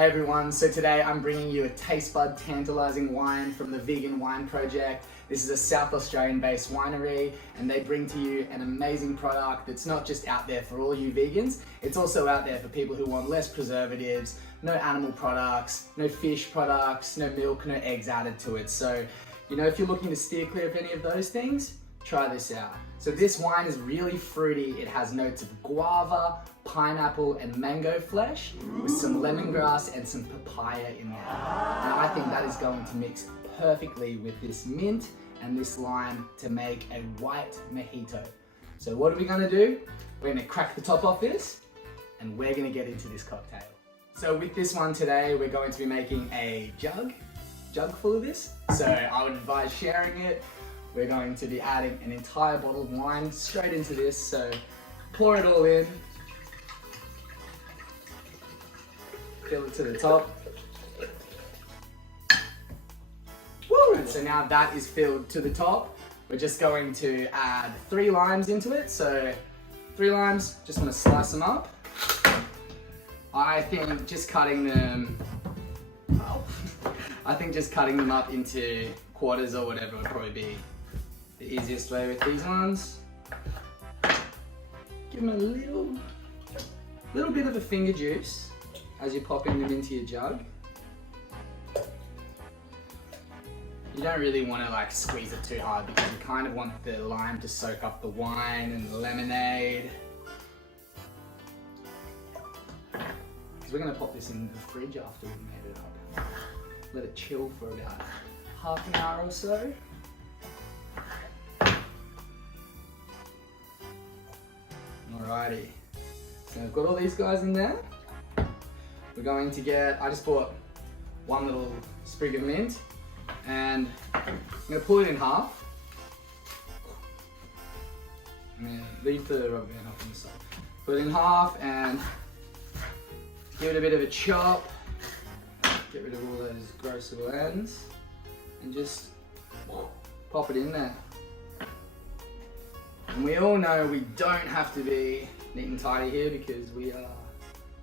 Hey everyone, so today I'm bringing you a taste bud tantalising wine from the Vegan Wine Project. This is a South Australian based winery and they bring to you an amazing product that's not just out there for all you vegans, it's also out there for people who want less preservatives, no animal products, no fish products, no milk, no eggs added to it. So, you know, if you're looking to steer clear of any of those things, try this out. So this wine is really fruity. It has notes of guava, pineapple and mango flesh with some lemongrass and some papaya in there. And I think that is going to mix perfectly with this mint and this lime to make a white mojito. So what are we gonna do? We're gonna crack the top off this and we're gonna get into this cocktail. So with this one today, we're going to be making a jug full of this. So I would advise sharing it. We're going to be adding an entire bottle of wine straight into this, so pour it all in, fill it to the top. Woo! And so now that is filled to the top, we're just going to add 3 limes into it. So 3 limes, just want to slice them up. I think just cutting them, up into quarters or whatever would probably be the easiest way with these ones. Give them a little bit of a finger juice as you're popping them into your jug. You don't really want to like squeeze it too hard because you kind of want the lime to soak up the wine and the lemonade. Because we're going to pop this in the fridge after we've made it up. Let it chill for about half an hour or so. Alrighty, so I've got all these guys in there. We're going to get, I just bought one little sprig of mint and I'm going to pull it in half. I'm going to leave the rubber band up on the side. Put it in half and give it a bit of a chop. Get rid of all those gross little ends and just pop it in there. And we all know we don't have to be neat and tidy here because we are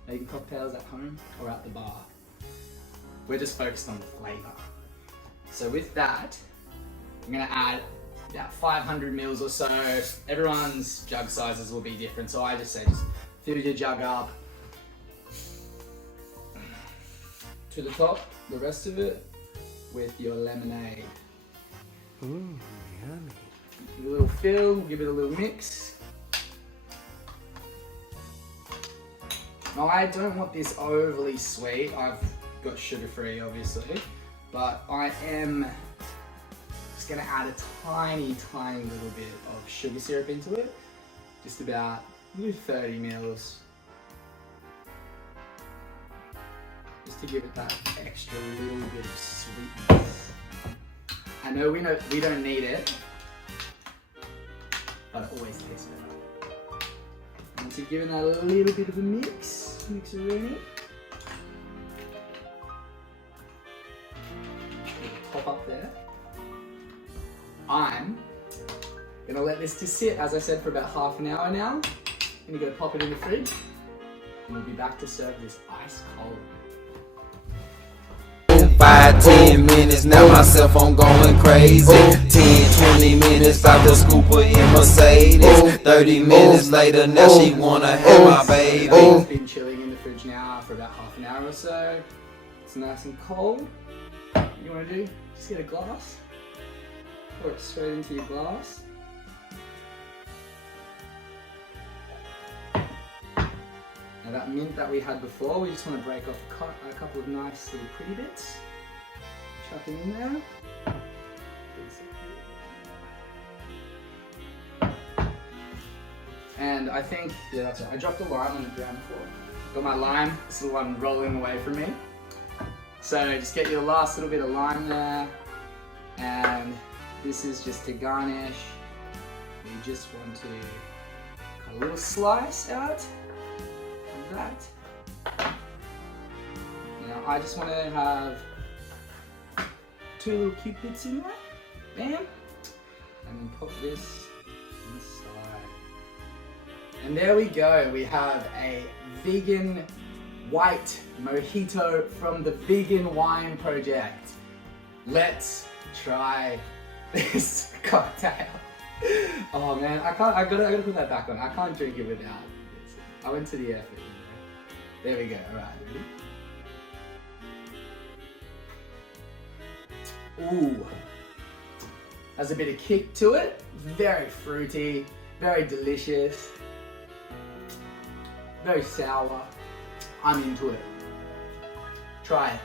making cocktails at home or at the bar. We're just focused on the flavour. So with that, I'm going to add about 500 mils or so. Everyone's jug sizes will be different, so I just say just fill your jug up to the top, the rest of it with your lemonade. Ooh, yummy. Give it a little fill, give it a little mix. Now I don't want this overly sweet. I've got sugar-free obviously, but I am just gonna add a tiny little bit of sugar syrup into it. Just about 30 mils. Just to give it that extra little bit of sweetness. I know we don't need it, but it always tastes better. Once you've given that a little bit of a mix-a-rooney. Top up there. I'm gonna let this just sit, as I said, for about half an hour now. I'm gonna pop it in the fridge, and we'll be back to serve this ice cold. 5-10 minutes, now my cell phone going crazy. 10-20 minutes, out the scooper in Mercedes. 30 minutes later, now she wanna have my baby. It's been chilling in the fridge now for about half an hour or so. It's nice and cold. What you wanna do? Just get a glass. Pour it straight into your glass. Now that mint that we had before, we just want to break off a couple of nice little pretty bits. Chuck it in there. And I think, yeah, that's it. I dropped a lime on the ground before. Got my lime, this is the one rolling away from me. So just get your last little bit of lime there. And this is just to garnish. You just want to cut a little slice out. That. Now I just want to have 2 little cute bits in there, bam, and then put this inside. And there we go, we have a vegan white mojito from the Vegan Wine Project. Let's try this cocktail. Oh man, I gotta put that back on. I can't drink it without this. I went to the effort, you know. There we go, alright, ready? Ooh. Has a bit of kick to it. Very fruity, very delicious, very sour. I'm into it. Try it.